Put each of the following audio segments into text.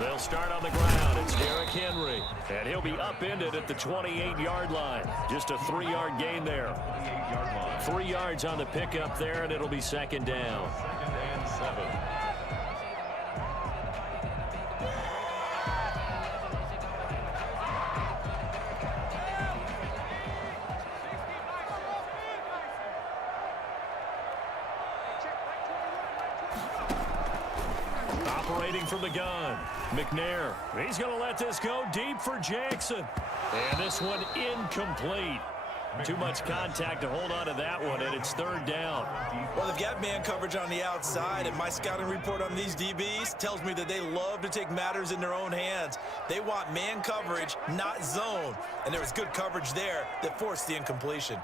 They'll start on the ground. It's Derrick Henry. And he'll be upended at the 28-yard line. Just a 3-yard gain there. 3 yards on the pickup there, and it'll be second down. Second and 7. Operating from the gun, McNair. He's going to let this go deep for Jackson. And this one incomplete. Too much contact to hold on to that one, and it's third down. Well, they've got man coverage on the outside, and my scouting report on these DBs tells me that they love to take matters in their own hands. They want man coverage, not zone. And there was good coverage there that forced the incompletion.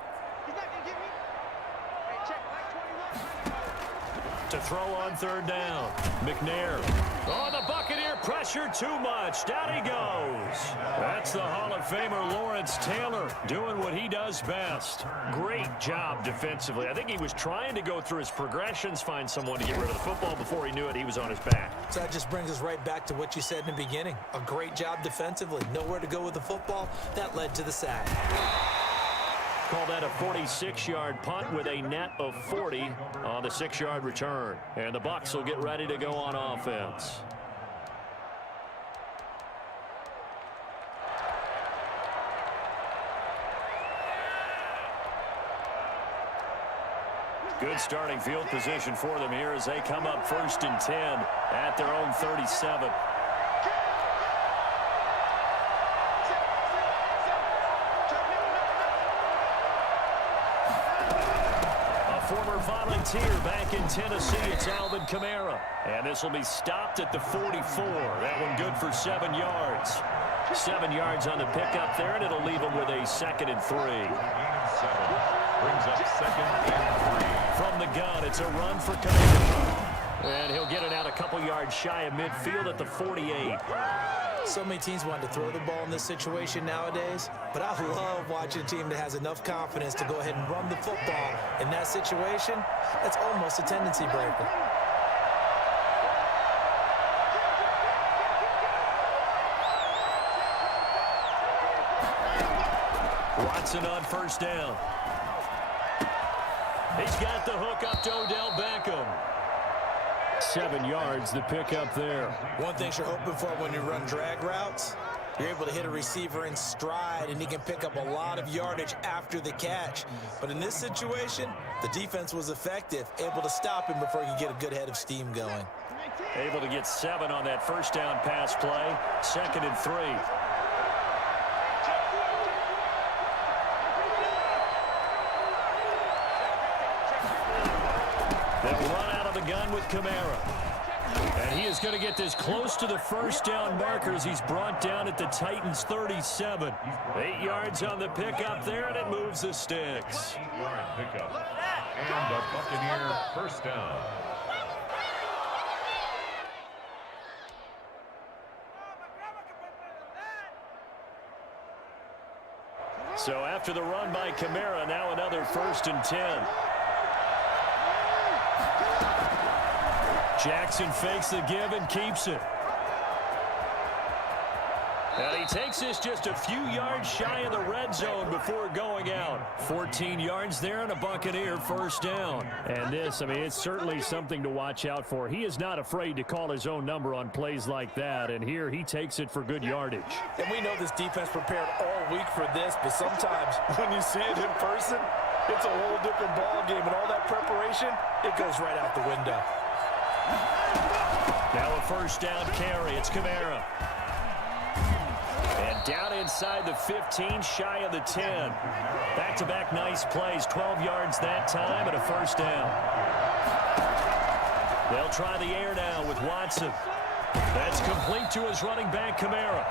To throw on third down, McNair. Oh, the Buccaneer pressure too much. Down he goes. That's the Hall of Famer Lawrence Taylor doing what he does best. Great job defensively. I think he was trying to go through his progressions, find someone to get rid of the football. Before he knew it, he was on his back. So that just brings us right back to what you said in the beginning. A great job defensively. Nowhere to go with the football. That led to the sack. Call that a 46-yard punt with a net of 40 on the 6-yard return. And the Bucs will get ready to go on offense. Good starting field position for them here as they come up 1st and 10 at their own 37. Former volunteer back in Tennessee, it's Alvin Kamara. And this will be stopped at the 44. That one good for 7 yards. 7 yards on the pickup there, and it'll leave him with a 2nd and 3. Brings up 2nd and 3. From the gun, it's a run for Kamara. And he'll get it out a couple yards shy of midfield at the 48. So many teams want to throw the ball in this situation nowadays, but I love watching a team that has enough confidence to go ahead and run the football. In that situation, that's almost a tendency breaker. Watson on 1st down. He's got the hook up to Odell Beckham. 7 yards, the pickup there. One thing you're hoping for when you run drag routes, you're able to hit a receiver in stride, and he can pick up a lot of yardage after the catch. But in this situation, the defense was effective, able to stop him before he could get a good head of steam going. Able to get 7 on that 1st down pass play. 2nd and 3. They'll run out of the gun with Kamara. And he is going to get this close to the 1st down marker as he's brought down at the Titans' 37. 8 yards on the pickup there, and it moves the sticks. 8-yard pickup. And a Buccaneer 1st down. So after the run by Kamara, now another 1st and 10. Jackson fakes the give and keeps it. And he takes this just a few yards shy of the red zone before going out. 14 yards there and a Buccaneer 1st down. And this, I mean, it's certainly something to watch out for. He is not afraid to call his own number on plays like that. And here he takes it for good yardage. And we know this defense prepared all week for this, but sometimes when you see it in person, it's a whole different ball game. And all that preparation, it goes right out the window. Now a 1st down carry. It's Kamara. And down inside the 15, shy of the 10. Back-to-back nice plays. 12 yards that time and a 1st down. They'll try the air now with Watson. That's complete to his running back, Kamara.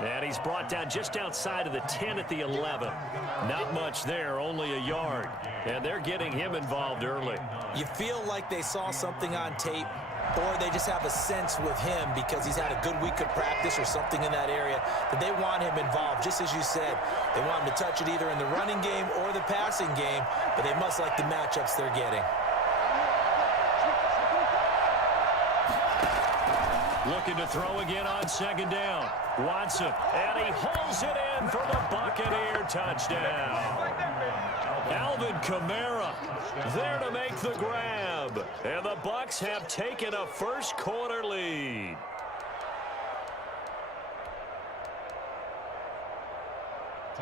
And he's brought down just outside of the 10 at the 11. Not much there, only a yard. And they're getting him involved early. You feel like they saw something on tape, or they just have a sense with him because he's had a good week of practice or something in that area that they want him involved. Just as you said, they want him to touch it either in the running game or the passing game, but they must like the matchups they're getting. Looking to throw again on second down. Watson, and he hauls it in for the Buccaneer touchdown. Alvin Kamara there to make the grab. And the Bucs have taken a first quarter lead.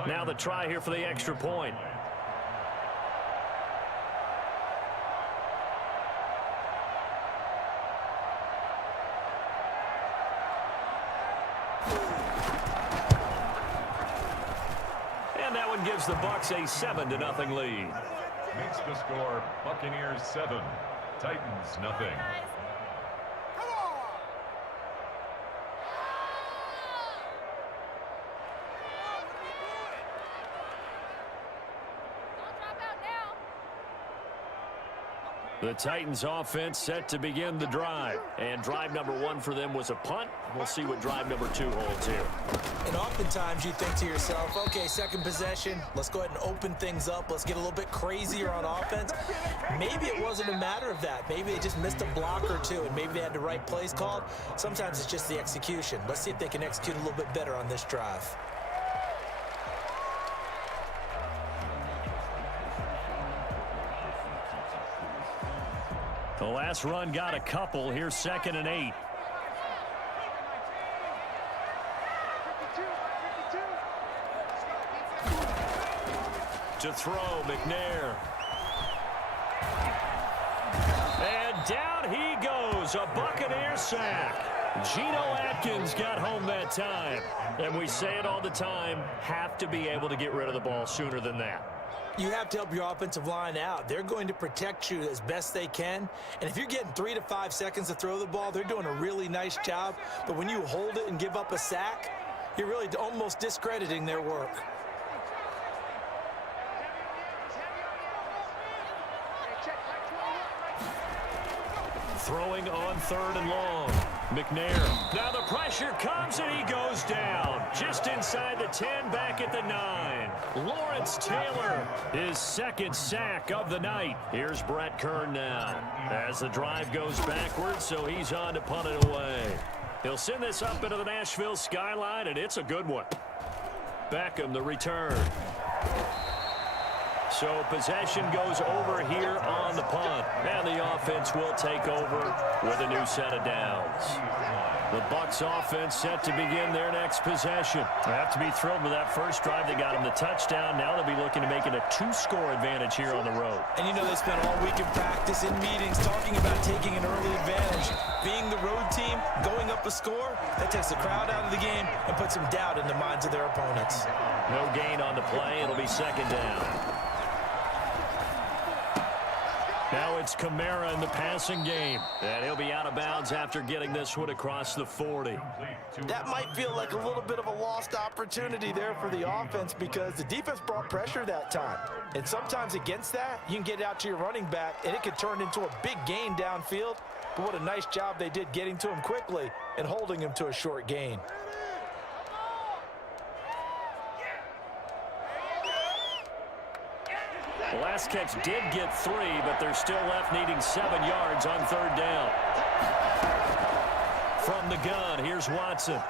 Now the try here for the extra point. And that one gives the Bucs a 7-0 lead. Makes the score Buccaneers 7, Titans nothing. The Titans offense set to begin the drive. And drive number 1 for them was a punt. We'll see what drive number 2 holds here. And oftentimes you think to yourself, okay, second possession, let's go ahead and open things up. Let's get a little bit crazier on offense. Maybe it wasn't a matter of that. Maybe they just missed a block or two, and maybe they had the right plays called. Sometimes it's just the execution. Let's see if they can execute a little bit better on this drive. The last run got a couple. Here's 2nd and 8. To throw, McNair. And down he goes. A Buccaneer sack. Geno Atkins got home that time. And we say it all the time, have to be able to get rid of the ball sooner than that. You have to help your offensive line out. They're going to protect you as best they can. And if you're getting 3 to 5 seconds to throw the ball, they're doing a really nice job. But when you hold it and give up a sack, you're really almost discrediting their work. Throwing on 3rd and long. McNair. Now the pressure comes and he goes down. Just inside the 10, back at the 9. Lawrence Taylor, his 2nd sack of the night. Here's Brett Kern now. As the drive goes backwards, so he's on to punt it away. He'll send this up into the Nashville skyline, and it's a good one. Beckham, the return. So possession goes over here on the punt. And the offense will take over with a new set of downs. The Bucs offense set to begin their next possession. They have to be thrilled with that first drive. They got them the touchdown. Now they'll be looking to make it a 2-score advantage here on the road. And you know they spent all week in practice, in meetings, talking about taking an early advantage. Being the road team, going up a score, that takes the crowd out of the game and puts some doubt in the minds of their opponents. No gain on the play. It'll be 2nd down. Now it's Kamara in the passing game. And he'll be out of bounds after getting this one across the 40. That might feel like a little bit of a lost opportunity there for the offense because the defense brought pressure that time. And sometimes against that, you can get out to your running back, and it could turn into a big gain downfield. But what a nice job they did getting to him quickly and holding him to a short gain. The last catch did get 3, but they're still left needing 7 yards on 3rd down. From the gun, here's Watson.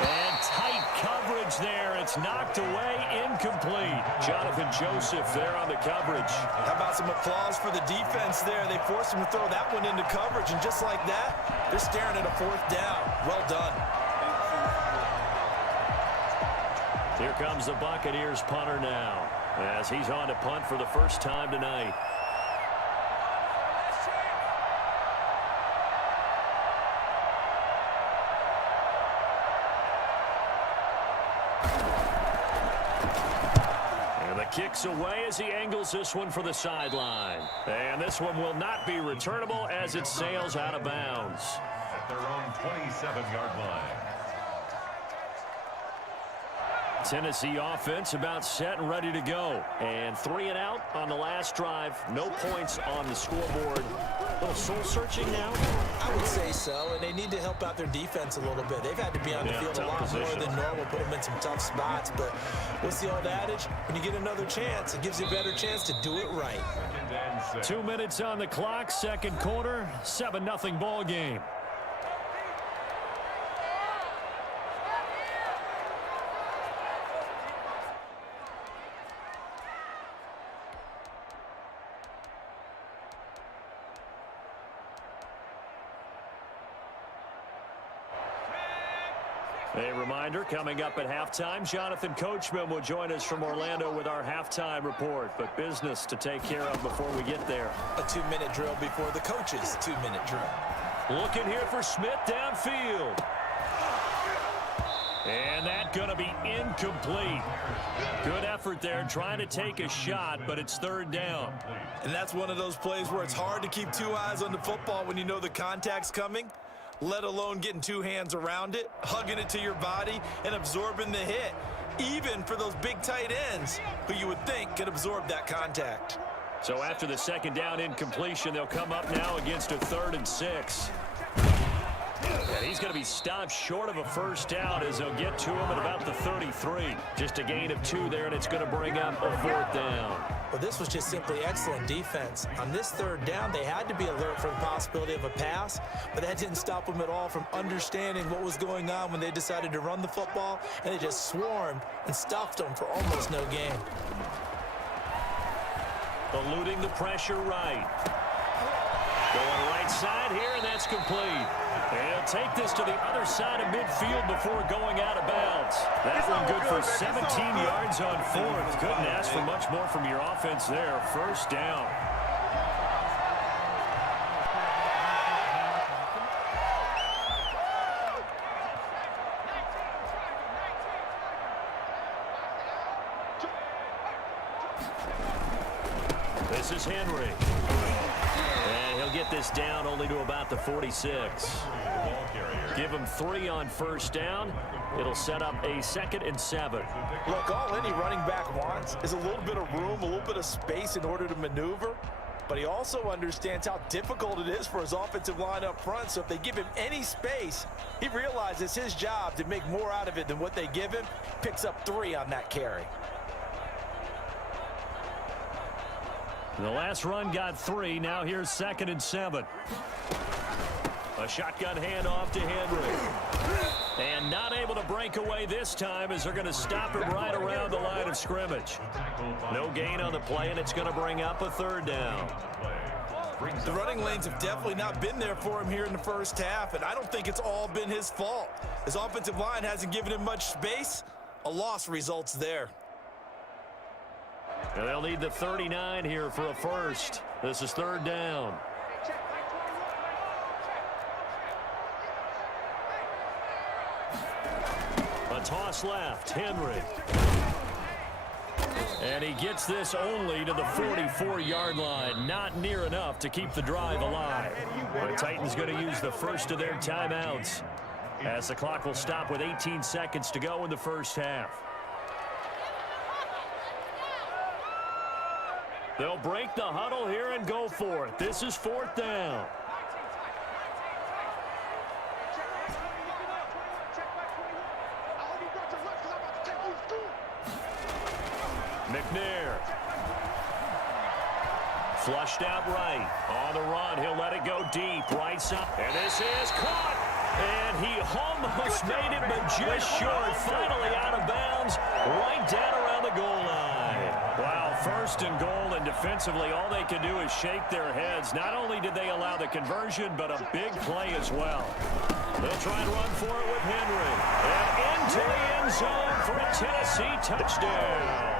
And tight coverage there. It's knocked away, incomplete. Jonathan Joseph there on the coverage. How about some applause for the defense there? They forced him to throw that one into coverage, and just like that, they're staring at a 4th down. Well done. Here comes the Buccaneers punter now, as he's on to punt for the first time tonight. And the kick's away as he angles this one for the sideline. And this one will not be returnable as it sails out of bounds. At their own 27-yard line. Tennessee offense about set and ready to go. And 3 and out on the last drive. No points on the scoreboard. A little soul-searching now? I would say so, and they need to help out their defense a little bit. They've had to be on the field a lot more than normal, put them in some tough spots. But what's the old adage? When you get another chance, it gives you a better chance to do it right. 2 minutes on the clock, second quarter, 7-0 ball game. A reminder, coming up at halftime, Jonathan Coachman will join us from Orlando with our halftime report. But business to take care of before we get there. A 2-minute drill before the coach's 2-minute drill. Looking here for Smith downfield. And that's going to be incomplete. Good effort there trying to take a shot, but it's third down. And that's one of those plays where it's hard to keep 2 eyes on the football when you know the contact's coming, let alone getting 2 hands around it, hugging it to your body, and absorbing the hit, even for those big tight ends who you would think could absorb that contact. So after the second down incompletion, they'll come up now against a 3rd and 6. And he's going to be stopped short of a first down as they'll get to him at about the 33. Just a gain of 2 there, and it's going to bring up a 4th down. Well, this was just simply excellent defense. On this 3rd down, they had to be alert for the possibility of a pass, but that didn't stop them at all from understanding what was going on when they decided to run the football, and they just swarmed and stuffed them for almost no gain. Eluding the pressure right. Going right side here, and that's complete. He'll take this to the other side of midfield before going out of bounds. That one good for 17 yards on 4th. Couldn't ask for much more from your offense there. First down. This is Henry. And he'll get this down only to about the 46. Give him 3 on first down. It'll set up a 2nd and 7. Look, all any running back wants is a little bit of room, a little bit of space in order to maneuver. But he also understands how difficult it is for his offensive line up front. So if they give him any space, he realizes his job to make more out of it than what they give him. Picks up 3 on that carry. The last run got 3. Now here's 2nd and 7. A shotgun handoff to Henry. And not able to break away this time as they're going to stop him right around the line of scrimmage. No gain on the play, and it's going to bring up a 3rd down. The running lanes have definitely not been there for him here in the first half, and I don't think it's all been his fault. His offensive line hasn't given him much space. A loss results there. And they'll need the 39 here for a first. This is 3rd down. A toss left, Henry. And he gets this only to the 44-yard line. Not near enough to keep the drive alive. The Titans going to use the first of their timeouts as the clock will stop with 18 seconds to go in the first half. They'll break the huddle here and go for it. This is 4th down. McNair. Flushed out right. On the run, he'll let it go deep. Right side. And this is caught. And he almost made it, but just short. Finally out of bounds. Right down around the goal line. Wow, 1st and goal, and defensively all they can do is shake their heads. Not only did they allow the conversion, but a big play as well. They'll try and run for it with Henry. And into the end zone for a Tennessee touchdown.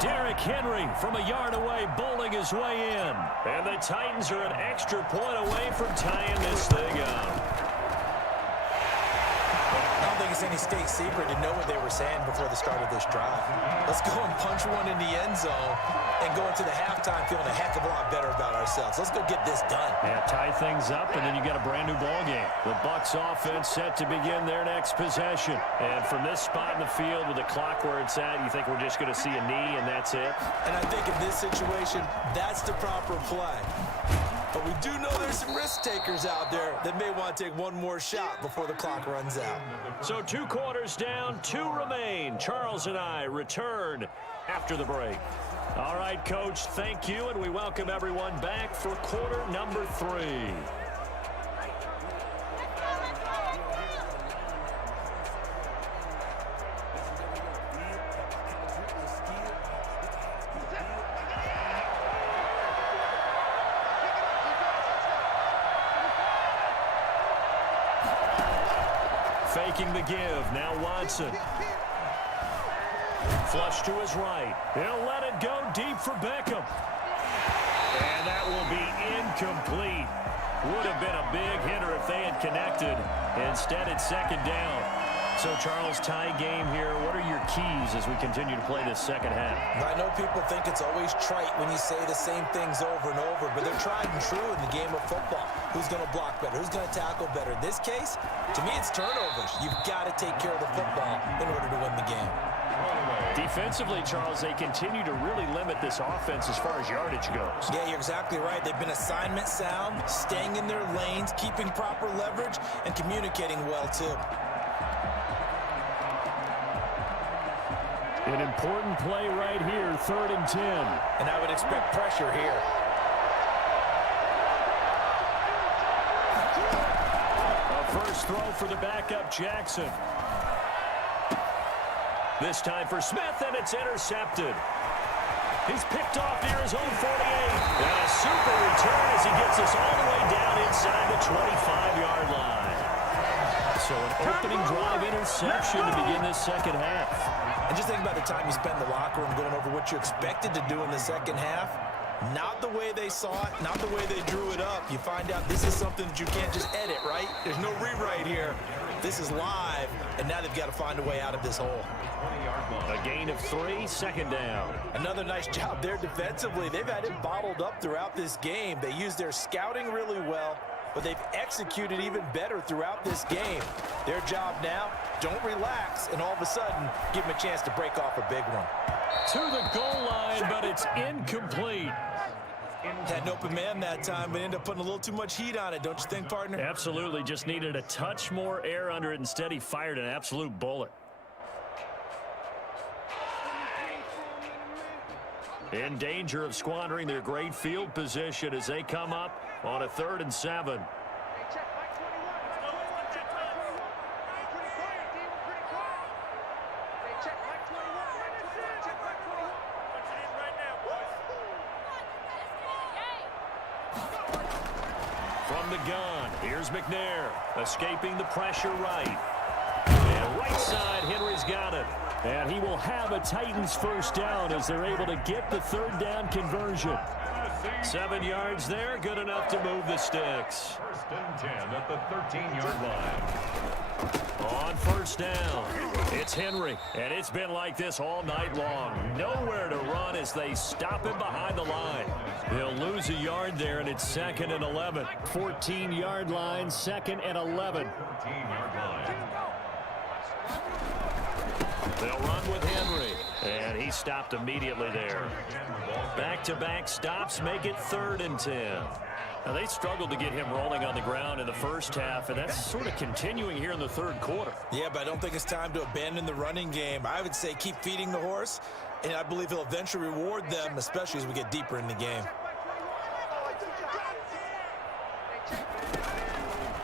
Derrick Henry from a yard away bowling his way in. And the Titans are an extra point away from tying this thing up. I don't think it's any state secret to know what they were saying before the start of this drive. Let's go and punch one in the end zone and go into the halftime feeling a heck of a lot better about ourselves. Let's go get this done. Yeah, tie things up, and then you got a brand-new ball game. The Bucs offense set to begin their next possession. And from this spot in the field with the clock where it's at, you think we're just going to see a knee and that's it? And I think in this situation, that's the proper play. But we do know there's some risk takers out there that may want to take one more shot before the clock runs out. So 2 quarters down, 2 remain. Charles and I return after the break. All right, Coach, thank you, and we welcome everyone back for quarter number 3. Faking the give. Now Watson. Flush to his right. He'll let it go deep for Beckham. And that will be incomplete. Would have been a big hitter if they had connected. Instead, it's second down. So, Charles, tie game here. What are your keys as we continue to play this second half? I know people think it's always trite when you say the same things over and over, but they're tried and true in the game of football. Who's going to block better? Who's going to tackle better? In this case, to me, it's turnovers. You've got to take care of the football in order to win the game. Defensively, Charles, they continue to really limit this offense as far as yardage goes. Yeah, you're exactly right. They've been assignment sound, staying in their lanes, keeping proper leverage, and communicating well, too. An important play right here, 3rd and 10. And I would expect pressure here. A first throw for the backup, Jackson. This time for Smith, and it's intercepted. He's picked off near his own 48. And a super return as he gets us all the way down inside the 25-yard line. So an opening drive interception to begin this second half. And just think about the time you spent in the locker room going over what you expected to do in the second half. Not the way they saw it, not the way they drew it up. You find out this is something that you can't just edit, right? There's no rewrite here. This is live, and now they've got to find a way out of this hole. A gain of 3, second down. Another nice job there defensively. They've had it bottled up throughout this game. They used their scouting really well, but they've executed even better throughout this game. Their job now, don't relax, and all of a sudden, give them a chance to break off a big one. To the goal line, but it's incomplete. Had an open man that time, but ended up putting a little too much heat on it, don't you think, partner? Absolutely, just needed a touch more air under it. Instead, he fired an absolute bullet. In danger of squandering their great field position as they come up on a 3rd and 7. From the gun, here's McNair, escaping the pressure right. And right side, Henry's got it. And he will have a Titans first down as they're able to get the 3rd down conversion. 7 yards there, good enough to move the sticks. 1st and 10 at the 13-yard line. On first down, it's Henry, and it's been like this all night long. Nowhere to run as they stop him behind the line. He'll lose a yard there, and it's 2nd and 11. 14-yard line, 2nd and 11. 14-yard line. They'll run with Henry, and he stopped immediately there. Back-to-back stops make it 3rd and 10. Now, they struggled to get him rolling on the ground in the first half, and that's sort of continuing here in the 3rd quarter. Yeah, but I don't think it's time to abandon the running game. I would say keep feeding the horse, and I believe he'll eventually reward them, especially as we get deeper in the game.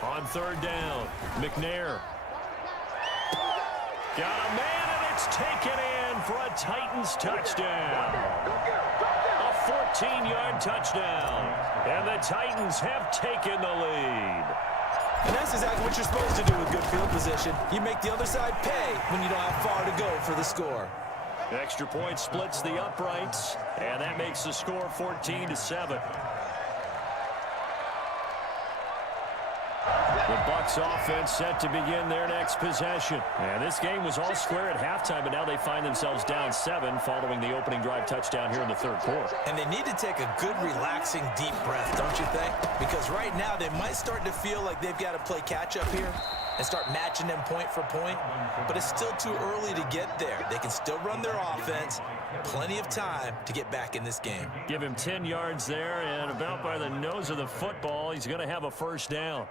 On 3rd down, McNair. Got a man, and it's taken in for a Titans touchdown. A 14-yard touchdown. And the Titans have taken the lead. And that's exactly what you're supposed to do with good field position. You make the other side pay when you don't have far to go for the score. Extra point splits the uprights, and that makes the score 14-7. The Bucs Bucs offense set to begin their next possession. And this game was all square at halftime, but now they find themselves down 7 following the opening drive touchdown here in the third quarter. And they need to take a good, relaxing, deep breath, don't you think? Because right now they might start to feel like they've got to play catch-up here and start matching them point for point. But it's still too early to get there. They can still run their offense. Plenty of time to get back in this game. Give him 10 yards there, and about by the nose of the football, he's going to have a first down.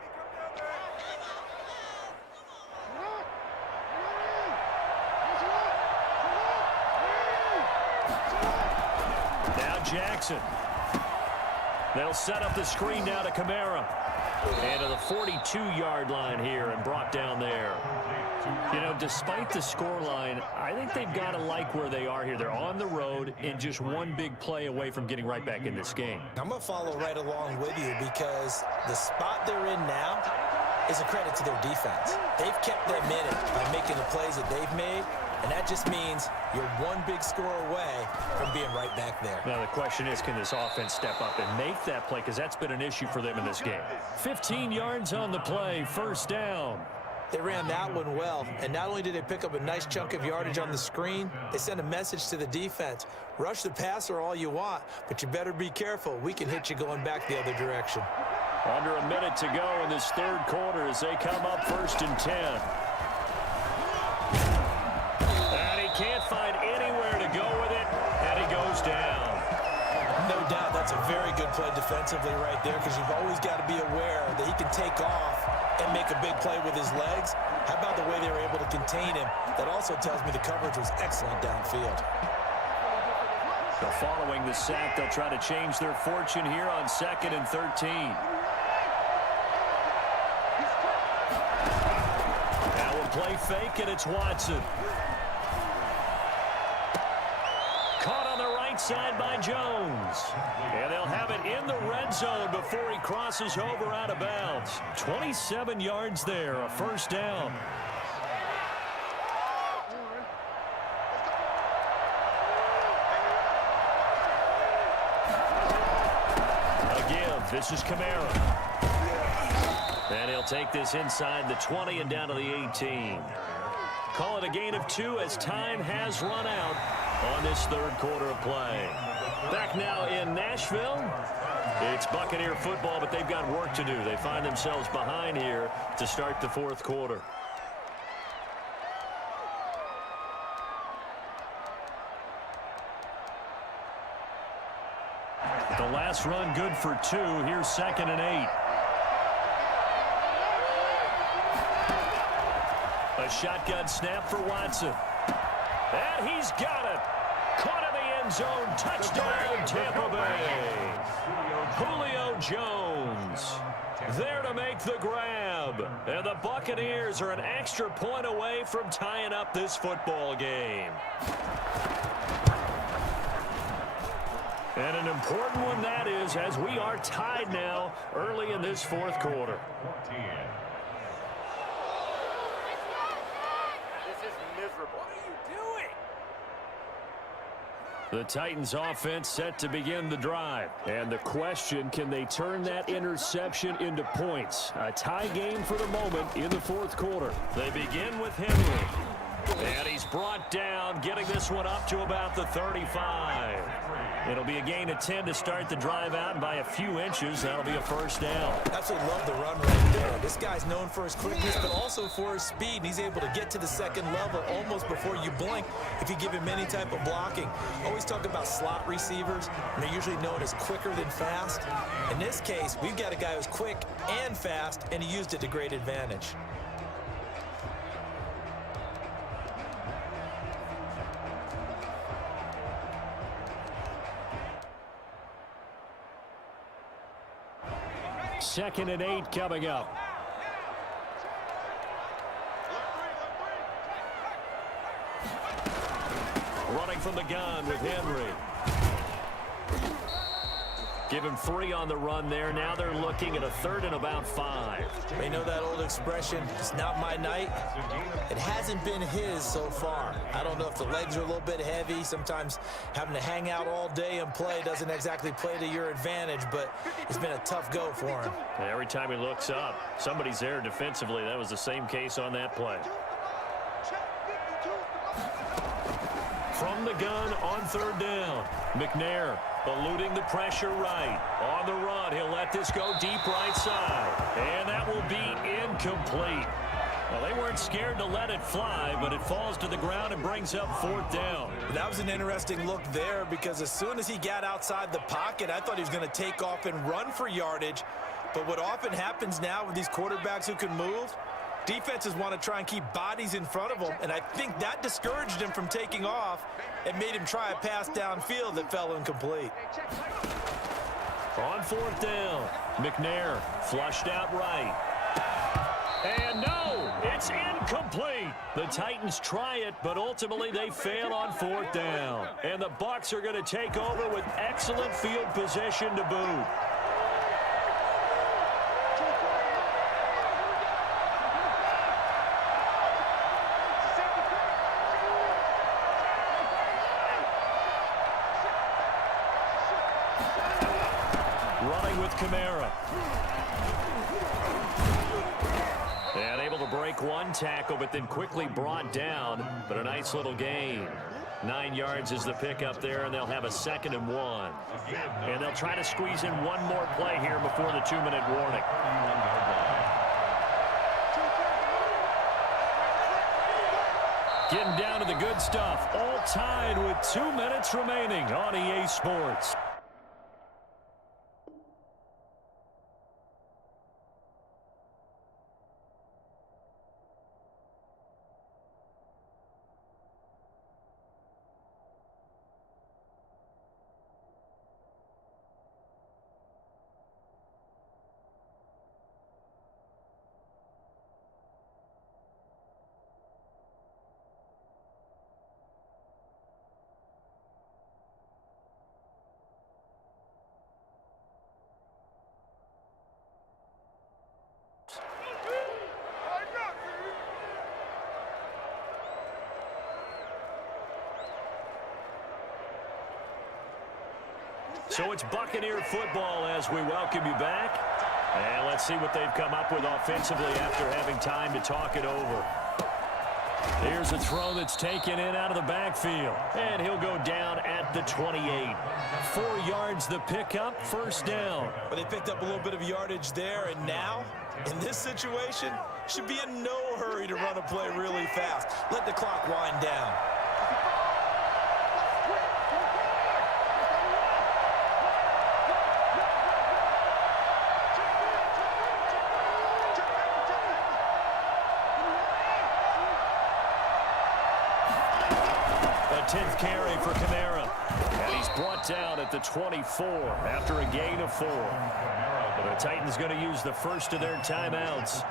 Now Jackson. They'll set up the screen now to Kamara. And to the 42-yard line here and brought down there. You know, despite the scoreline, I think they've got to like where they are here. They're on the road and just one big play away from getting right back in this game. I'm going to follow right along with you because the spot they're in now is a credit to their defense. They've kept them in it by making the plays that they've made, and that just means you're one big score away from being right back there. Now the question is, can this offense step up and make that play? Because that's been an issue for them in this game. 15 yards on the play, first down. They ran that one well, and not only did they pick up a nice chunk of yardage on the screen, they sent a message to the defense. Rush the passer all you want, but you better be careful. We can hit you going back the other direction. Under a minute to go in this third quarter as they come up 1st and 10. And he can't find anywhere to go with it, and he goes down. No doubt that's a very good play defensively right there because you've always got to be aware that he can take off and make a big play with his legs. How about the way they were able to contain him? That also tells me the coverage was excellent downfield. So following the sack, they'll try to change their fortune here on 2nd and 13. Now we'll play fake, and it's Watson. Caught on the right side by Jones. And they'll have it in the red zone before he crosses over out of bounds. 27 yards there, a first down. A give. This is Kamara. And he'll take this inside the 20 and down to the 18. Call it a gain of 2 as time has run out on this third quarter of play. Back now in Nashville. It's Buccaneer football, but they've got work to do. They find themselves behind here to start the fourth quarter. The last run good for 2. Here's 2nd and 8. A shotgun snap for Watson. And he's got it. Caught in the end zone. Touchdown, Tampa Bay. Julio Jones there to make the grab. And the Buccaneers are an extra point away from tying up this football game. And an important one that is, as we are tied now early in this fourth quarter. The Titans offense set to begin the drive. And the question, can they turn that interception into points? A tie game for the moment in the fourth quarter. They begin with Henry. And he's brought down, getting this one up to about the 35. It'll be a gain of 10 to start the drive out, and by a few inches, that'll be a first down. Absolutely love the run right there. This guy's known for his quickness, but also for his speed. He's able to get to the second level almost before you blink if you give him any type of blocking. Always talk about slot receivers, and they're usually known as quicker than fast. In this case, we've got a guy who's quick and fast, and he used it to great advantage. Second and 8 coming up. Running from the gun with Henry. Give him 3 on the run there. Now they're looking at a 3rd and about 5. They know that old expression, it's not my night. It hasn't been his so far. I don't know if the legs are a little bit heavy. Sometimes having to hang out all day and play doesn't exactly play to your advantage, but it's been a tough go for him. And every time he looks up, somebody's there defensively. That was the same case on that play. From the gun on 3rd down, McNair eluding the pressure right. On the run, he'll let this go deep right side. And that will be incomplete. Well, they weren't scared to let it fly, but it falls to the ground and brings up 4th down. That was an interesting look there because as soon as he got outside the pocket, I thought he was going to take off and run for yardage. But what often happens now with these quarterbacks who can move, defenses want to try and keep bodies in front of them, and I think that discouraged him from taking off and made him try a pass downfield that fell incomplete. On 4th down, McNair flushed out right. And no, it's incomplete. The Titans try it, but ultimately they fail on 4th down. And the Bucs are going to take over with excellent field position to boot. Running with Kamara. And able to break one tackle, but then quickly brought down. But a nice little gain. 9 yards is the pickup there, and they'll have a 2nd and 1. And they'll try to squeeze in one more play here before the 2-minute warning. Getting down to the good stuff. All tied with 2 minutes remaining on EA Sports. So it's Buccaneer football as we welcome you back. And let's see what they've come up with offensively after having time to talk it over. Here's a throw that's taken in out of the backfield. And he'll go down at the 28. 4 yards the pickup, 1st down. But they picked up a little bit of yardage there, and now, in this situation, should be in no hurry to run a play really fast. Let the clock wind down. A 10th carry for Kamara. And he's brought down at the 24 after a gain of 4. The Titans going to use the first of their timeouts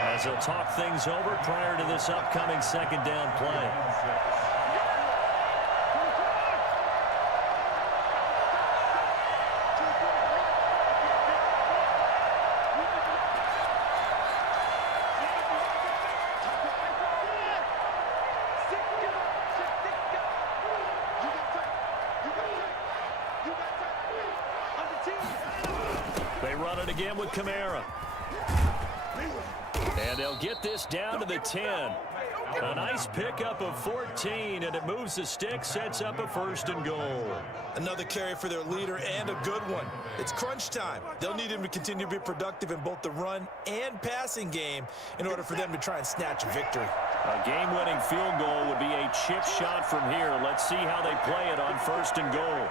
as they'll talk things over prior to this upcoming 2nd down play. They run it again with Kamara. And they'll get this down to the 10. A nice pickup of 14, and it moves the stick, sets up a 1st and goal. Another carry for their leader, and a good one. It's crunch time. They'll need him to continue to be productive in both the run and passing game in order for them to try and snatch a victory. A game-winning field goal would be a chip shot from here. Let's see how they play it on 1st and goal.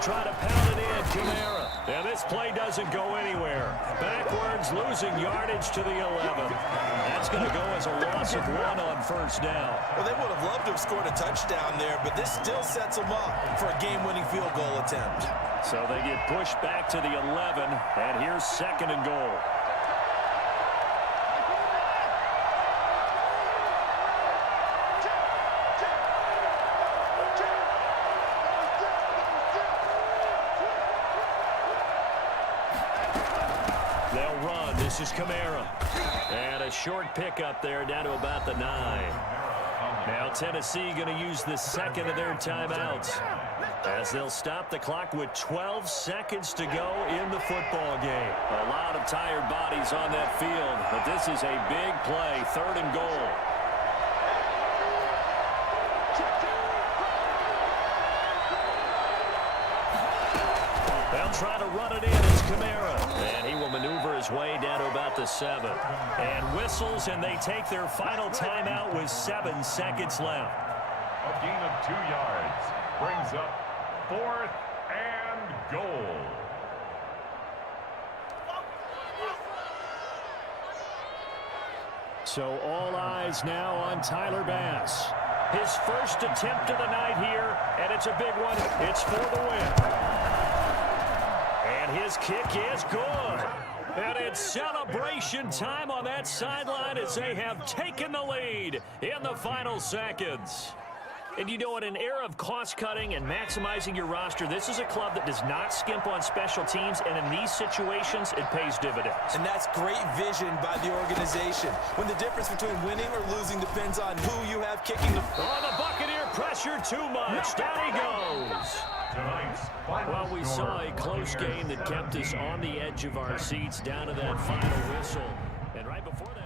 Try to pound it in, Kamara. And this play doesn't go anywhere. Backwards, losing yardage to the 11. That's going to go as a loss of 1 on 1st down. Well, they would have loved to have scored a touchdown there, but this still sets them up for a game-winning field goal attempt. So they get pushed back to the 11, and here's 2nd and goal. This is Kamara. And a short pickup there down to about the 9. Now Tennessee going to use the second of their timeouts as they'll stop the clock with 12 seconds to go in the football game. A lot of tired bodies on that field, but this is a big play, 3rd and goal. They'll try to run it in as Kamara. And he will maneuver his way down to about the 7. And whistles, and they take their final timeout with 7 seconds left. A gain of 2 yards brings up 4th and goal. So all eyes now on Tyler Bass. His first attempt of the night here, and it's a big one. It's for the win. And his kick is good. And it's celebration time on that sideline as they have taken the lead in the final seconds. And you know, in an era of cost-cutting and maximizing your roster, this is a club that does not skimp on special teams, and in these situations, it pays dividends. And that's great vision by the organization. When the difference between winning or losing depends on who you have kicking the... Oh, the Buccaneer pressure too much. Down he goes. Well, we saw a close game that kept us on the edge of our seats down to that final whistle. And right before that...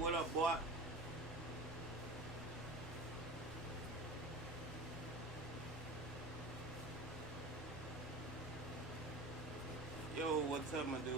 what up, boy? Yo, what's up, my dude?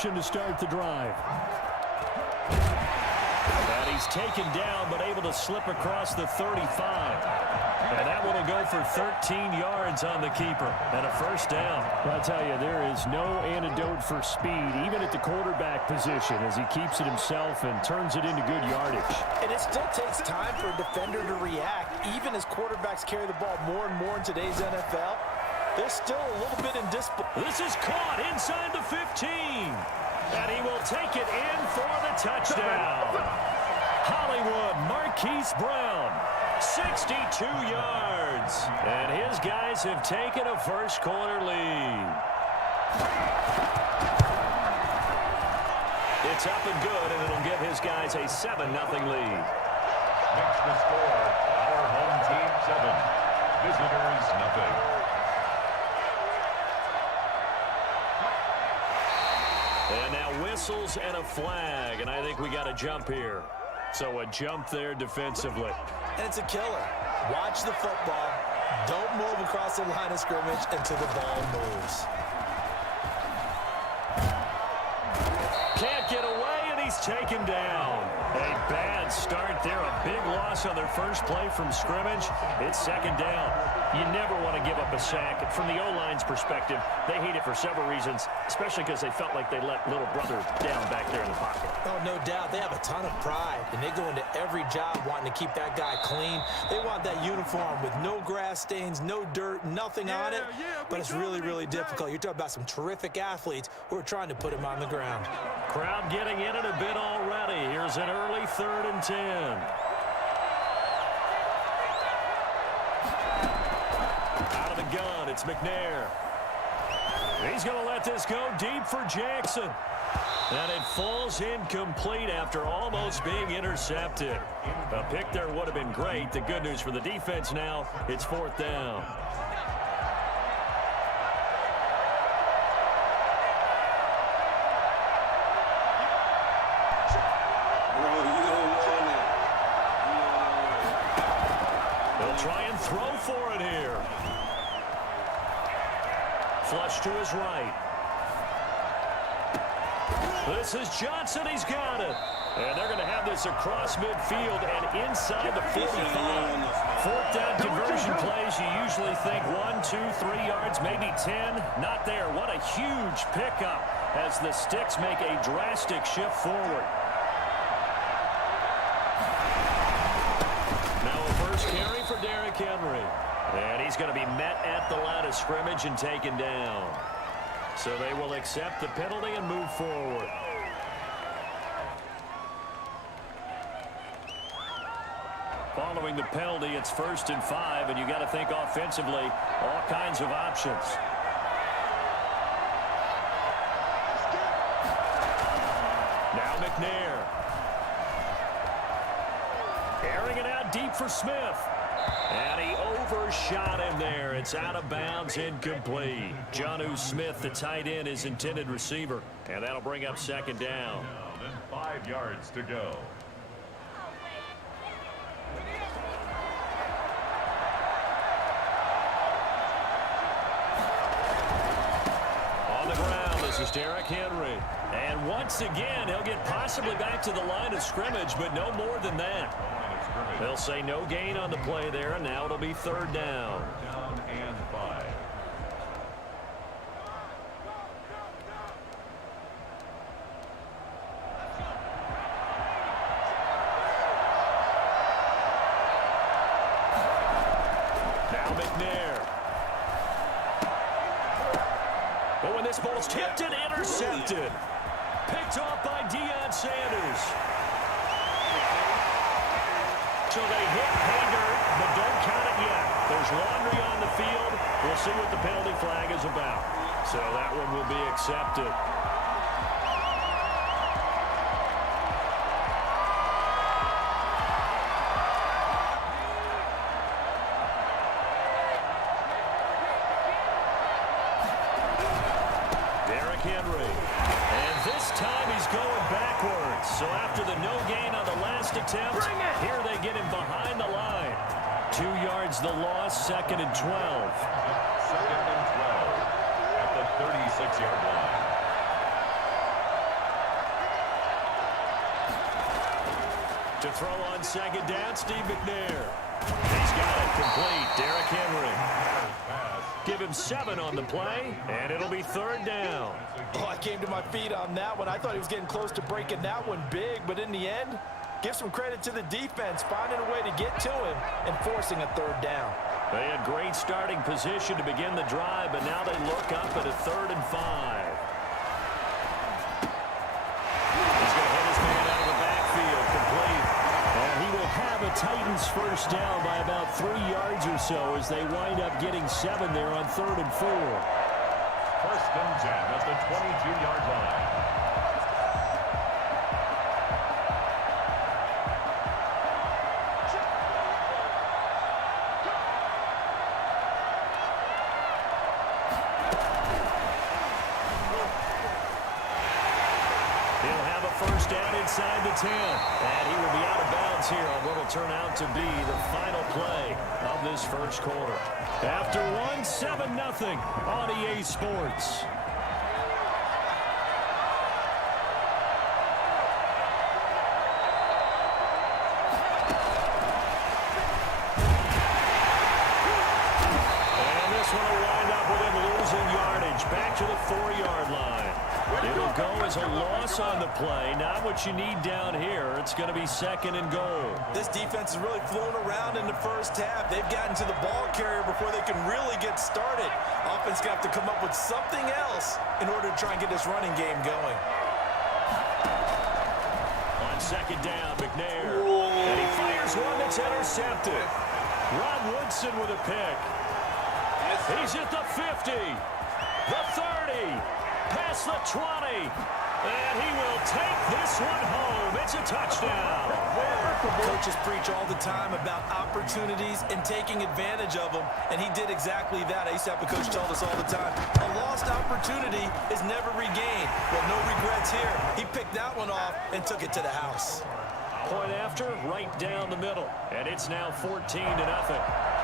To start the drive. And he's taken down, but able to slip across the 35. And that one will go for 13 yards on the keeper and a first down. I'll tell you, there is no antidote for speed, even at the quarterback position, as he keeps it himself and turns it into good yardage. And it still takes time for a defender to react, even as quarterbacks carry the ball more and more in today's NFL. There's still a little bit in discipline. This is caught inside the 15. And he will take it in for the touchdown. Hollywood Marquise Brown, 62 yards. And his guys have taken a first quarter lead. It's up and good, and it'll give his guys a 7-0 lead. Makes the score our home team 7, visitors nothing. And now whistles and a flag, and I think we got a jump here. So a jump there defensively. And it's a killer. Watch the football. Don't move across the line of scrimmage until the ball moves. Can't get away, and he's taken down. A bad start there. A big loss on their first play from scrimmage. It's second down. You never want to give up a sack. From the O-line's perspective, they hate it for several reasons, especially because they felt like they let little brother down back there in the pocket. Oh, no doubt. They have a ton of pride, and they go into every job wanting to keep that guy clean. They want that uniform with no grass stains, no dirt, nothing on it. But it's really, really difficult. You're talking about some terrific athletes who are trying to put him on the ground. Crowd getting in it a bit already. Here's an early 3rd and 10. Out of the gun, it's McNair. He's going to let this go deep for Jackson. And it falls incomplete after almost being intercepted. A pick there would have been great. The good news for the defense now, it's 4th down. They'll try and throw for it here. Flush to his right. This is Johnson. He's got it. And they're going to have this across midfield and inside the 45. 4th down conversion plays. You usually think 1, 2, 3 yards, maybe 10. Not there. What a huge pickup as the Sticks make a drastic shift forward. Now a first carry for Derrick Henry. And he's going to be met at the line of scrimmage and taken down. So they will accept the penalty and move forward. Following following the penalty, it's 1st and 5, and you got to think offensively, all kinds of options. Now McNair. Airing it out deep for Smith. And he overshot him there. It's out of bounds, incomplete. Jonnu Smith, the tight end, his intended receiver. And that'll bring up 2nd down. And 5 yards to go. On the ground, this is Derrick Henry. And once again, he'll get possibly back to the line of scrimmage, but no more than that. They'll say no gain on the play there, and now it'll be 3rd down. Down and 5. Now McNair. But when this ball's tipped and intercepted. Picked off by Deion Sanders. So they hit pay dirt, but don't count it yet. There's laundry on the field. We'll see what the penalty flag is about. So that one will be accepted. Derrick Henry. And this time he's going backwards. So after the no gain on the last attempt, here they get him behind the line. 2 yards the loss, 2nd and 12. 2nd and 12 at the 36-yard line. To throw on 2nd down, Steve McNair. He's got it complete. Derrick Henry. Give him 7 on the play, and it'll be 3rd down. Oh, I came to my feet on that one. I thought he was getting close to breaking that one big, but in the end, give some credit to the defense, finding a way to get to him and forcing a 3rd down. They had great starting position to begin the drive, but now they look up at a 3rd and 5. He's going to hit his man out of the backfield, complete. And he will have a Titans 1st down by about 3 yards or so as they wind up getting 7 there on 3rd and 4. 1st and 10 at the 22-yard line. He'll have a 1st down inside the 10. And he will be out of bounds here on what will turn out to be the final play of this 1st quarter. After one, 7-0 on EA Sports. And this one will wind up with him losing yardage back to the 4-yard line. It'll go as a loss on the play. Not what you need down here. It's going to be 2nd and goal. This defense is really flown around in the 1st half. They've gotten to the ball carrier before they can really get started. Offense got to come up with something else in order to try and get this running game going. On 2nd down, McNair. And he fires one that's intercepted. Rod Woodson with a pick. He's at the 50, the 30, past the 20, and he will take this one home. It's a touchdown. Coaches preach all the time about opportunities and taking advantage of them, and he did exactly that. I used to have a coach tell us all the time, a lost opportunity is never regained. Well, no regrets here. He picked that one off and took it to the house. Point after, right down the middle, and it's now 14-0.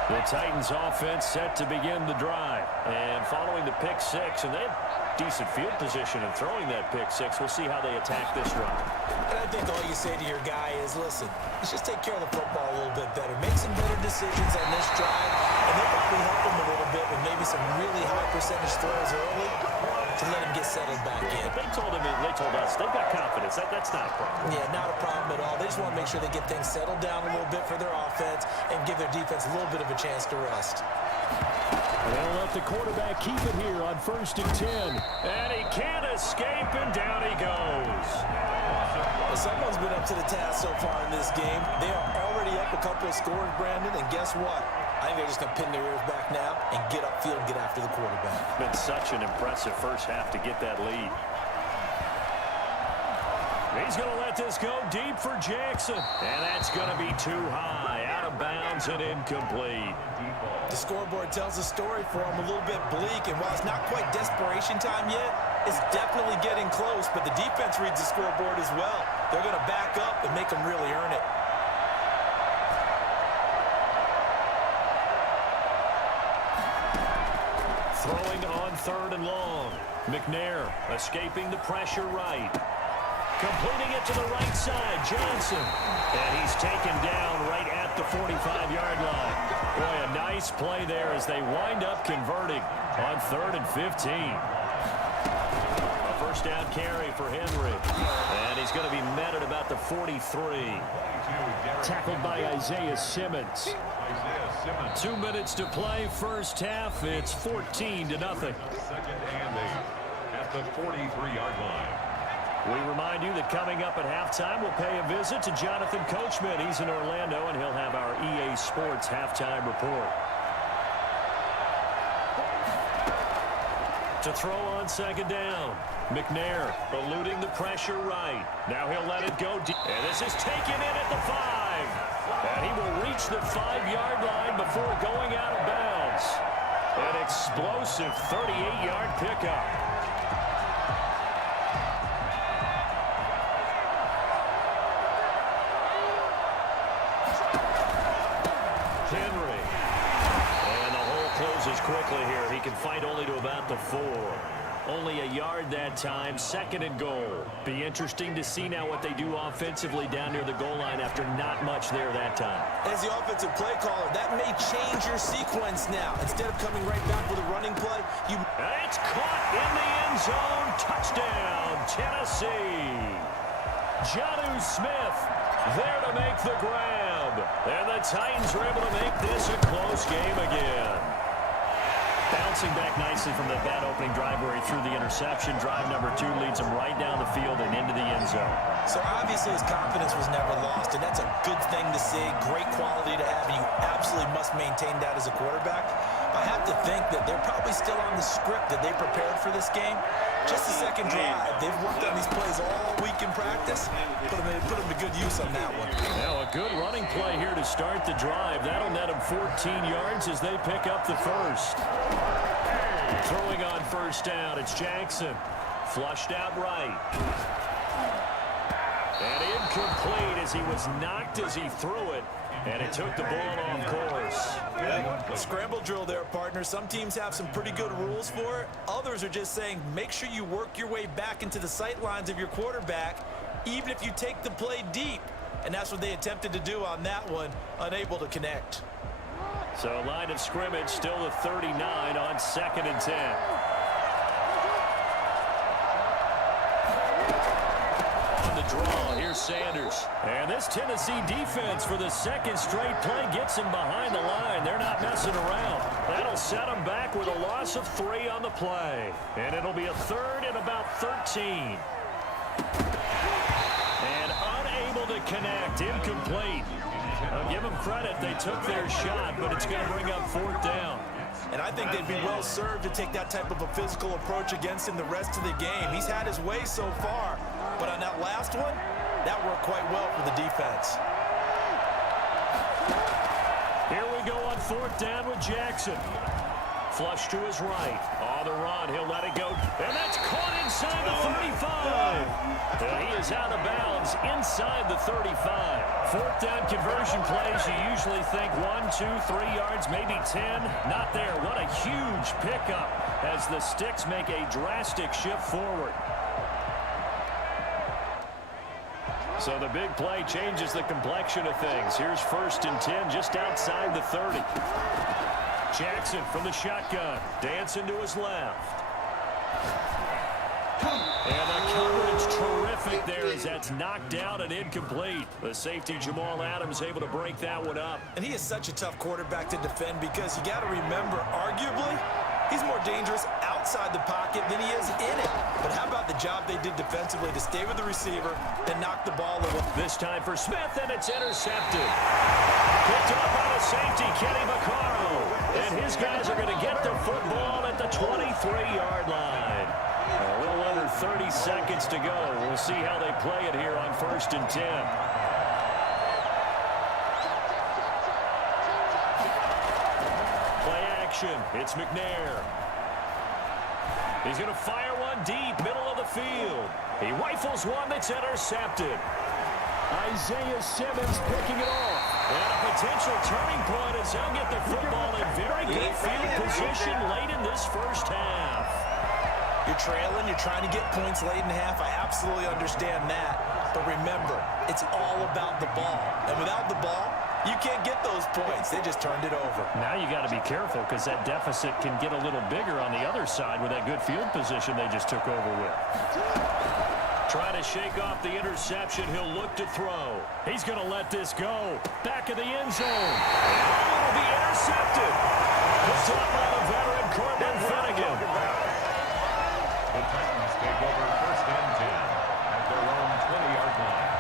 The Titans offense set to begin the drive. And following the pick 6, and they have decent field position in throwing that pick 6. We'll see how they attack this run. And I think all you say to your guy is, listen, let's just take care of the football a little bit better. Make some better decisions on this drive, and they'll probably help him a little bit with maybe some really high percentage throws early to let him get settled back in. They told us they've got confidence. That's not a problem. Yeah, not a problem at all. They just want to make sure they get things settled down a little bit for their offense and give their defense a little bit of a chance to rest. They'll let the quarterback keep it here on 1st and 10. And he can't escape, and down he goes. Well, someone's been up to the task so far in this game. They are already already up a couple of scores, Brandon, and guess what? I think they're just going to pin their ears back now and get upfield and get after the quarterback. Been such an impressive first half to get that lead. He's going to let this go deep for Jackson. And that's going to be too high. Out of bounds and incomplete. The scoreboard tells a story for him, a little bit bleak. And while it's not quite desperation time yet, it's definitely getting close. But the defense reads the scoreboard as well. They're going to back up and make them really earn it. Throwing on 3rd and long. McNair escaping the pressure right. Completing it to the right side, Johnson. And he's taken down right at the 45-yard line. Boy, a nice play there as they wind up converting on 3rd and 15. A first down carry for Henry. And he's going to be met at about the 43. Tackled by Isaiah Simmons. 2 minutes to play, first half. It's 14-0. 2nd and 8 at the 43-yard line. We remind you that coming up at halftime, we'll pay a visit to Jonathan Coachman. He's in Orlando, and he'll have our EA Sports halftime report. To throw on 2nd down. McNair eluding the pressure right. Now he'll let it go deep. And this is taken in at the 5. And he will reach the 5-yard line before going out of bounds. An explosive 38-yard pickup. Henry. And the hole closes quickly here. He can fight only to about the 4. Only a yard that time, 2nd and goal. Be interesting to see now what they do offensively down near the goal line after not much there that time. As the offensive play caller, that may change your sequence now. Instead of coming right back with a running play, you... And it's caught in the end zone. Touchdown, Tennessee. Jonnu Smith there to make the grab. And the Titans are able to make this a close game again. Bouncing back nicely from the bad opening drive where he threw the interception. Drive number 2 leads him right down the field and into the end zone. So obviously his confidence was never lost, and that's a good thing to see. Great quality to have, and you absolutely must maintain that as a quarterback. I have to think that they're probably still on the script that they prepared for this game. Just the second drive. They've worked on these plays all week in practice. Put them to good use on that one. Now a good running play here to start the drive. That'll net them 14 yards as they pick up the first. Throwing on first down, it's Jackson. Flushed out right. And incomplete as he was knocked as he threw it. And it took the ball off course. Scramble drill there, partner. Some teams have some pretty good rules for it. Others are just saying make sure you work your way back into the sight lines of your quarterback, even if you take the play deep. And that's what they attempted to do on that one, unable to connect. So line of scrimmage still the 39 on 2nd and 10. Draw. Here's Sanders. And this Tennessee defense for the 2nd straight play gets him behind the line. They're not messing around. That'll set them back with a loss of 3 on the play. And it'll be a 3rd and about 13. And unable to connect. Incomplete. I'll give them credit. They took their shot, but it's going to bring up 4th down. And I think they'd be well served to take that type of a physical approach against him the rest of the game. He's had his way so far, but on that last one, that worked quite well for the defense. Here we go on 4th down with Jackson. Flush to his right. On the run, he'll let it go. And that's caught inside the 35. And he is out of bounds inside the 35. 4th down conversion plays, you usually think 1, 2, 3 yards, maybe 10. Not there. What a huge pickup as the Sticks make a drastic shift forward. So the big play changes the complexion of things. Here's 1st and 10 just outside the 30. Jackson from the shotgun, dancing to his left. And the coverage terrific there as that's knocked down and incomplete. The safety Jamal Adams able to break that one up. And he is such a tough quarterback to defend because you got to remember, arguably, He's more dangerous outside the pocket than he is in it. But how about the job they did defensively to stay with the receiver and knock the ball away? This time for Smith, and it's intercepted. Picked up by the safety, Kenny Vaccaro. And his guys are going to get the football at the 23-yard line. A little under 30 seconds to go. We'll see how they play it here on 1st and 10. It's McNair. He's going to fire one deep, middle of the field. He rifles one that's intercepted. Isaiah Simmons picking it off. And a potential turning point as he'll get the football in very good field position late in this first half. You're trailing, you're trying to get points late in the half. I absolutely understand that. But remember, it's all about the ball. And without the ball, you can't get those points. They just turned it over. Now you got to be careful because that deficit can get a little bigger on the other side with that good field position they just took over with. Trying to shake off the interception. He'll look to throw. He's going to let this go. Back of the end zone. And it'll be intercepted. Picked up by the veteran Corbin Finnegan. The Titans take over 1st and 10 at their own 20-yard line.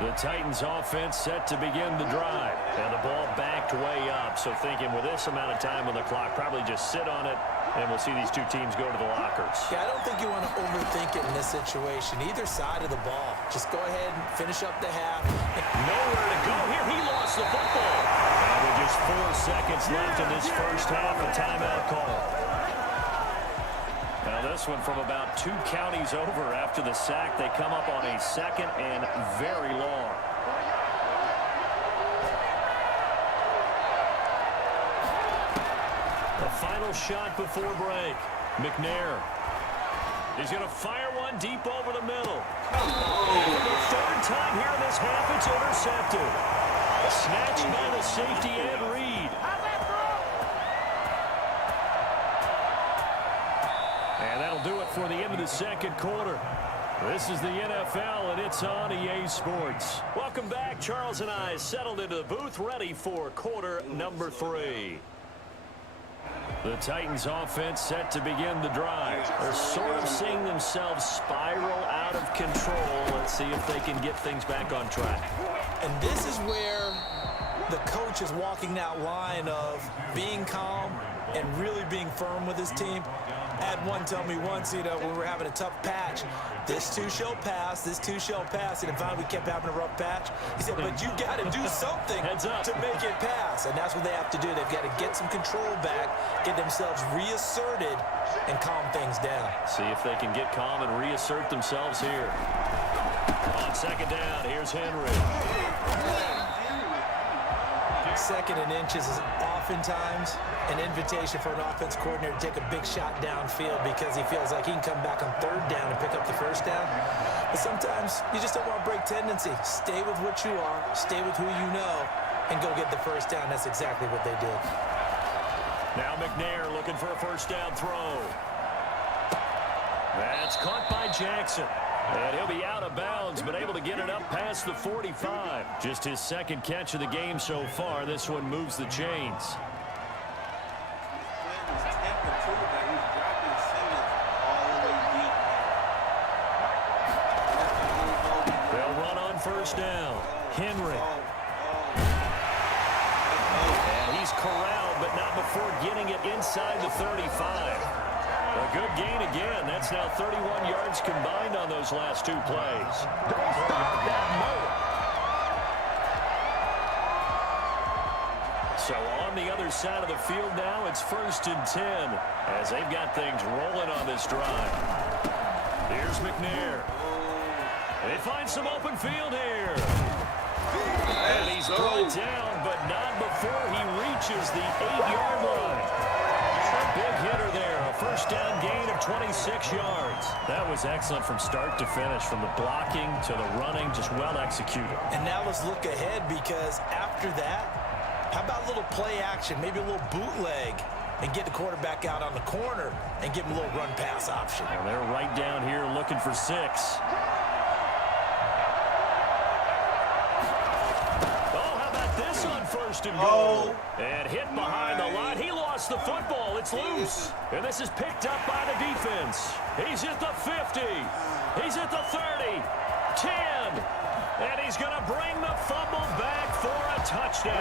The Titans offense set to begin the drive. And the ball backed way up. So thinking with this amount of time on the clock, probably just sit on it, and we'll see these two teams go to the lockers. Yeah, I don't think you want to overthink it in this situation. Either side of the ball. Just go ahead and finish up the half. Nowhere to go here. He lost the football. And with just 4 seconds left in this first half, a timeout call. Now this one from about 2 counties over after the sack. They come up on a 2nd and very long. The final shot before break. McNair. He's going to fire one deep over the middle. For the 3rd time here in this half, it's intercepted. Snatched by the safety Ed Reed. And that'll do it for the end of the 2nd quarter. This is the NFL, and it's on EA Sports. Welcome back. Charles and I settled into the booth, ready for quarter number 3. The Titans offense set to begin the drive. They're sort of seeing themselves spiral out of control. Let's see if they can get things back on track. And this is where the coach is walking that line of being calm and really being firm with his team. I had one tell me once, when we were having a tough patch, this too shall pass, this too shall pass. And finally we kept having a rough patch. He said, but you got to do something to make it pass. And that's what they have to do. They've got to get some control back, get themselves reasserted, and calm things down. See if they can get calm and reassert themselves here. On 2nd down, here's Henry. 2nd and inches is oftentimes an invitation for an offense coordinator to take a big shot downfield because he feels like he can come back on 3rd down and pick up the 1st down. But sometimes you just don't want to break tendency. Stay with what you are, stay with who you know, and go get the 1st down. That's exactly what they did. Now McNair looking for a 1st down throw. That's caught by Jackson. And he'll be out of bounds, but able to get it up past the 45. Just his 2nd catch of the game so far. This one moves the chains. They'll run on 1st down. Henry. And he's corralled, but not before getting it inside the 35. A good gain again. That's now 31 yards combined on those last 2 plays. Don't stop that motor. So on the other side of the field now, it's 1st and 10 as they've got things rolling on this drive. Here's McNair. They find some open field here. And he's brought down, but not before he reaches the 8-yard line. A big hitter there, a 1st down gain of 26 yards. That was excellent from start to finish, from the blocking to the running, just well executed. And now let's look ahead because after that, how about a little play action, maybe a little bootleg, and get the quarterback out on the corner and give him a little run-pass option. And they're right down here looking for 6. First and goal. And hit behind the line. He lost the football. It's loose. And this is picked up by the defense. He's at the 50. He's at the 30. 10. And he's going to bring the fumble back for a touchdown.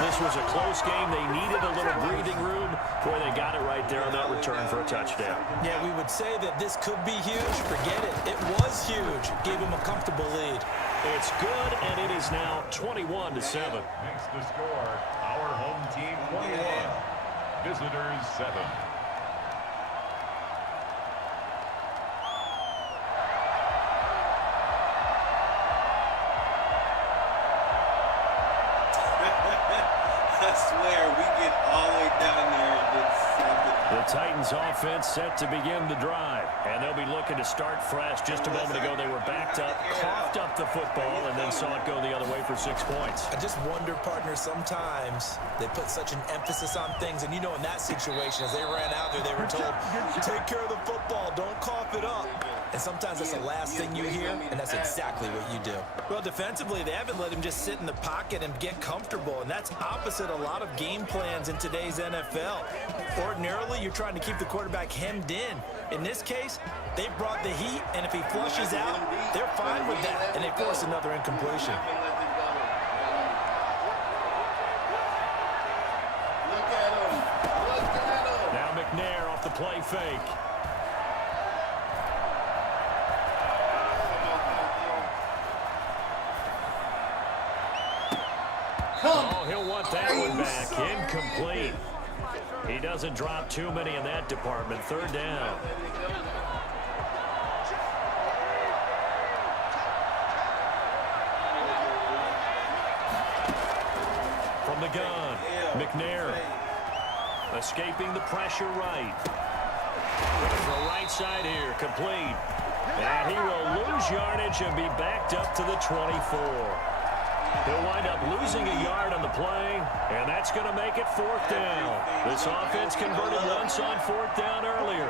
This was a close game. They needed a little breathing room. Boy, they got it right there on that return for a touchdown. Yeah, we would say that this could be huge. Forget it. It was huge. Gave him a comfortable lead. It's good, and it is now 21-7. Makes the score our home team 21, visitors 7. I swear, we get all the way down there and then something. The Titans offense set to begin the drive, and they'll be looking to start fresh. Just a moment ago, they were backed up, coughed up the football, and then saw it go the other way for 6 points. I just wonder, partner, sometimes they put such an emphasis on things, and you know in that situation, as they ran out there, they were told, take care of the football, don't cough it up. And sometimes that's the last thing you hear, and that's exactly what you do. Well, defensively, they haven't let him just sit in the pocket and get comfortable, and that's opposite a lot of game plans in today's NFL. Ordinarily, you're trying to keep the quarterback hemmed in. In this case, they brought the heat, and if he flushes out, they're fine with that, and they force another incompletion. Look at him. Now McNair off the play fake. Oh, he'll want that one back. Incomplete. He doesn't drop too many in that department. 3rd down. From the gun, McNair escaping the pressure right. From the right side here, complete. And he will lose yardage and be backed up to the 24. He'll wind up losing a yard on the play, and that's going to make it 4th down. This offense converted once on 4th down earlier.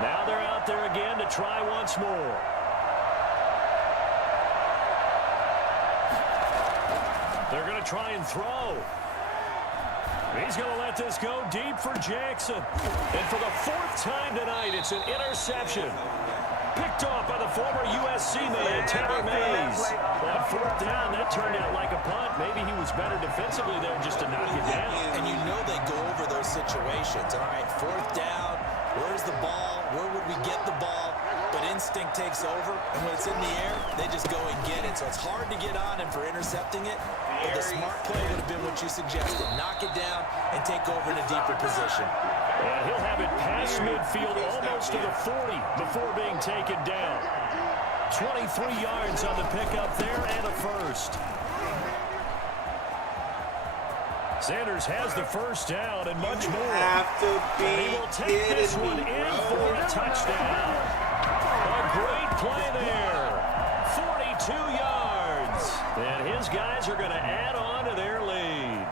Now they're out there again to try once more. They're going to try and throw. He's going to let this go deep for Jackson. And for the 4th time tonight, it's an interception. Picked off by the former USC man, Taylor Mays. On 4th down, that turned out like a punt. Maybe he was better defensively there just to knock it down. And you know they go over those situations. All right, 4th down, where's the ball? Where would we get the ball? But instinct takes over, and when it's in the air, they just go and get it. So it's hard to get on him for intercepting it, but the smart play would have been what you suggested. Knock it down and take over in a deeper position. And he'll have it past midfield almost to the 40 before being taken down. 23 yards on the pickup there and a first. Sanders has the first down and much more. And he will take this one in for a touchdown. A great play there. 42 yards. And his guys are going to add on to their lead.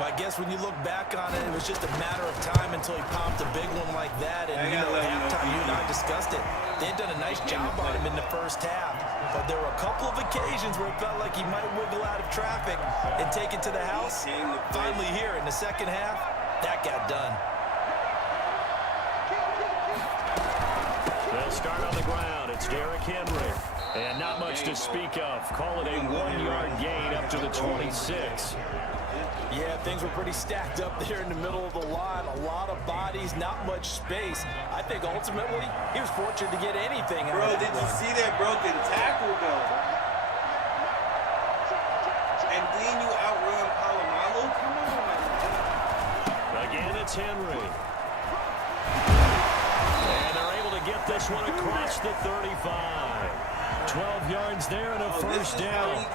Well, I guess when you look back on it, it was just a matter of time until he popped a big one like that. And, you know, at halftime, you and I discussed it. They had done a nice job on him in the first half. But there were a couple of occasions where it felt like he might wiggle out of traffic and take it to the house. Finally here in the second half, that got done. They'll start on the ground. It's Derrick Henry. And not much to speak of. Call it a 1-yard gain up to the 26. Yeah, things were pretty stacked up there in the middle of the line. A lot of bodies, not much space. I think ultimately he was fortunate to get anything out of that. Bro, did you see that broken tackle, though? And then you outrun Palomalo? Come on. Again, it's Henry. And they're able to get this one across the 35. 12 yards there and a first down.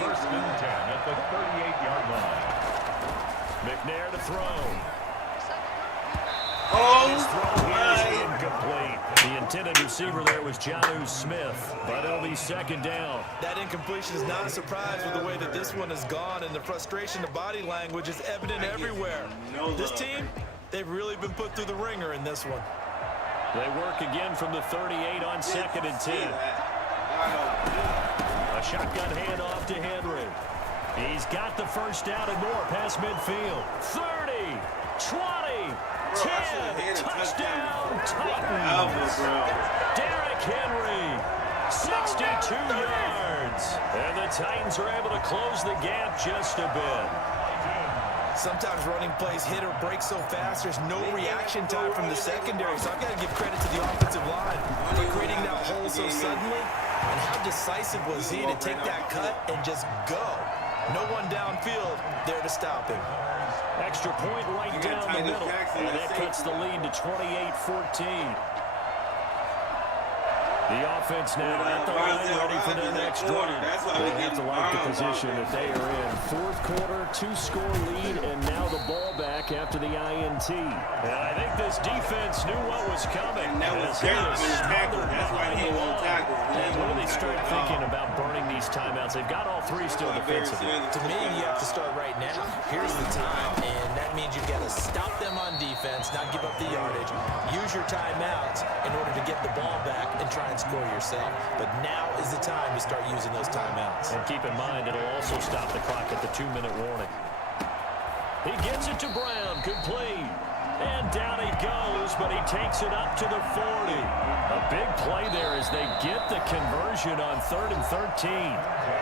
First and 10 at the 38-yard line. McNair to throw. His throw here is incomplete. The intended receiver there was Jonnu Smith, but it'll be second down. That incompletion is not a surprise with the way that this one has gone, and the frustration, the body language is evident everywhere. This team, they've really been put through the ringer in this one. They work again from the 38 on 2nd and 10. A shotgun handoff to Henry. He's got the first down and more past midfield. 30, 20, 10, touchdown, Titans. Derrick Henry, 62 yards. And the Titans are able to close the gap just a bit. Sometimes running plays hit or break so fast, there's no reaction time from the secondary. So I've got to give credit to the offensive line for creating that hole so suddenly. And how decisive was he to take that cut and just go? No one downfield there to stop him. Extra point right down the middle. And that cuts the lead to 28-14. The offense now at the line ready for their next drive. They have to like the position that they are in. Fourth quarter, 2-score lead, and now the ball back after the INT. And I think this defense knew what was coming. And that was terrible in the tackle. That's why he won't tackle. And when do they start thinking about burning these timeouts? They've got all three still defensively. To me, you have to start right now. Here's the time, and that means you've got to stop them on defense, not give up the yardage. Use your timeouts in order to get the ball back and try and score yourself. But now is the time to start using those timeouts. And keep in mind, it'll also stop the clock at the 2-minute warning. He gets it to Brown, complete. And down he goes, but he takes it up to the 40. A big play there as they get the conversion on 3rd and 13.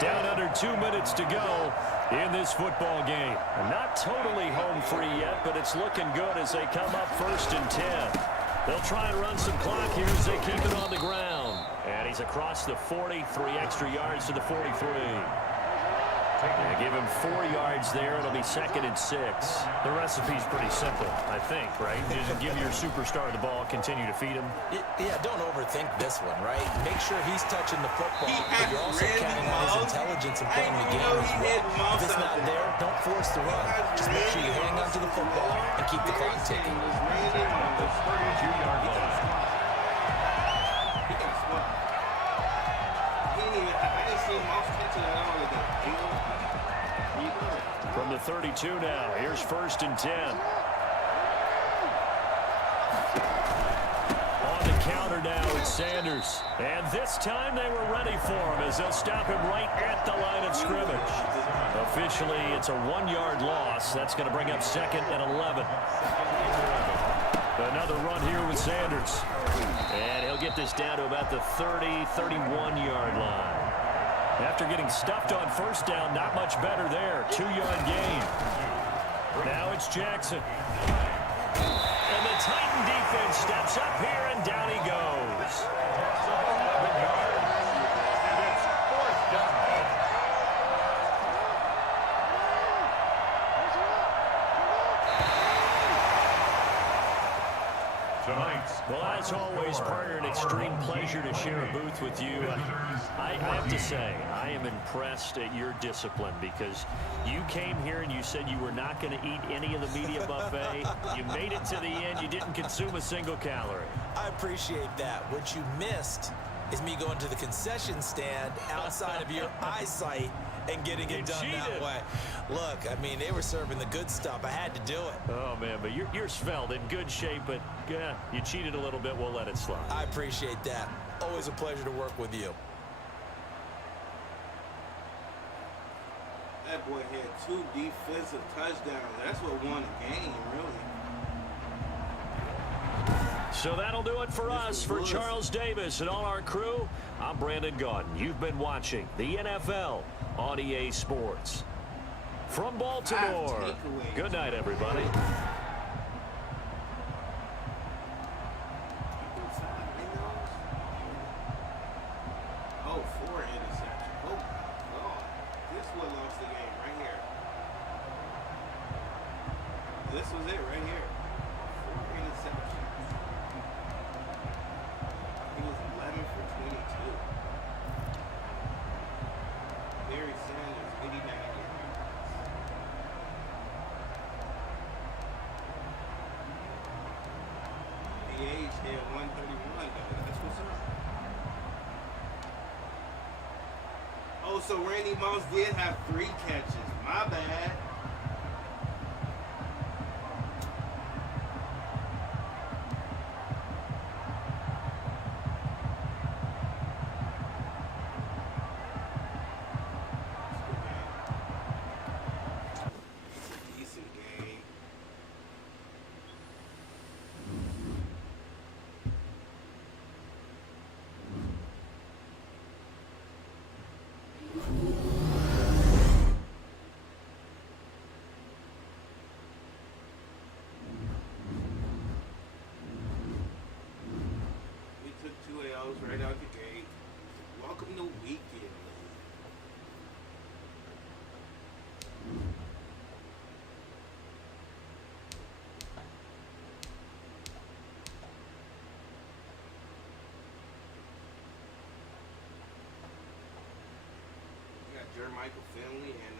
Down under 2 minutes to go in this football game. Not totally home free yet, but it's looking good as they come up 1st and 10. They'll try and run some clock here as they keep it on the ground. And he's across the 40, 3 extra yards to the 43. They give him 4 yards there. It'll be 2nd and 6. The recipe's pretty simple, I think, right? Just give your superstar the ball, continue to feed him. Yeah, don't overthink this one, right? Make sure he's touching the football, but you're also counting on his intelligence and playing the game as well. If it's not there, don't force the run. Just make sure you hang on to the football and keep the clock ticking. The 32-yard line. From the 32 now, here's 1st and 10. On the counter now, it's Sanders. And this time they were ready for him as they'll stop him right at the line of scrimmage. Officially, it's a 1-yard loss. That's going to bring up 2nd and 11. Another run here with Sanders. And he'll get this down to about the 30, 31-yard line. After getting stuffed on 1st down, not much better there. 2-yard gain. Now it's Jackson. And the Titan defense steps up here, and down he goes. 7 yards, and it's 4th down. Well, as always, partner, an extreme pleasure to share a booth with you. I have to say, I am impressed at your discipline because you came here and you said you were not going to eat any of the media buffet. You made it to the end. You didn't consume a single calorie. I appreciate that. What you missed is me going to the concession stand outside of your eyesight and getting it done that way. Look, I mean, they were serving the good stuff. I had to do it. Oh, man, but you're svelte, in good shape, but yeah, you cheated a little bit. We'll let it slide. I appreciate that. Always a pleasure to work with you. That boy had 2 defensive touchdowns. That's what won the game, really. So that'll do it for us. For Charles Davis and all our crew, I'm Brandon Gaudin. You've been watching the NFL on EA Sports. From Baltimore, good night, everybody. Oh, 4 interceptions. Oh, God. This one lost the game right here. This was it right here. 4 interceptions. He was 11 for 22. Barry Sanders, 89 yards. 31, though. That's what's up. Oh, so Randy Moss did have 3 catches. My bad. Decent game. We took 2 L's right out the gate. Welcome to weekend. We got Jermichael Finley and